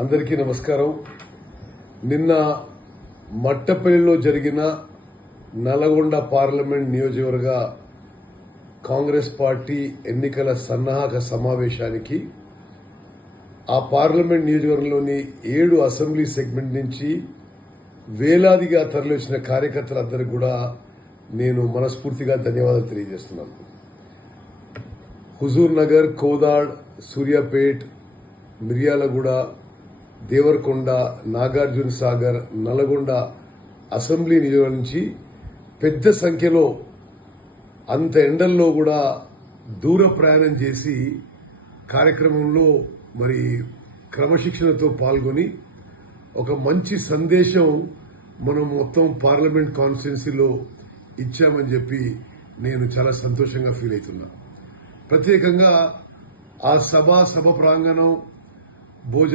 అందరికీ నమస్కారం. నిన్న మట్టపల్లిలో జరిగిన నల్గొండ పార్లమెంట్ నియోజకవర్గ కాంగ్రెస్ పార్టీ ఎన్నికల సన్నాహక సమావేశానికి ఆ పార్లమెంట్ నియోజకవర్గంలోని 7 అసెంబ్లీ సెగ్మెంట్ నుంచి వేలాదిగా తరలివచ్చిన కార్యకర్తలందరికీ కూడా నేను మనస్ఫూర్తిగా ధన్యవాదాలు తెలియజేస్తున్నాను. హుజూర్ నగర్, కోదాడ్, సూర్యాపేట్, మిర్యాలగూడ, దేవరకొండ, నాగార్జున సాగర్, నల్గొండ అసెంబ్లీ నియోజకవర్గం నుంచి పెద్ద సంఖ్యలో అంత ఎండల్లో కూడా దూర ప్రయాణం చేసి కార్యక్రమంలో మరి క్రమశిక్షణతో పాల్గొని ఒక మంచి సందేశం మనం మొత్తం పార్లమెంట్ కాన్స్టిట్యున్సీలో ఇచ్చామని చెప్పి నేను చాలా సంతోషంగా ఫీల్ అవుతున్నా. ప్రత్యేకంగా ఆ సభ ప్రాంగణం, భోజన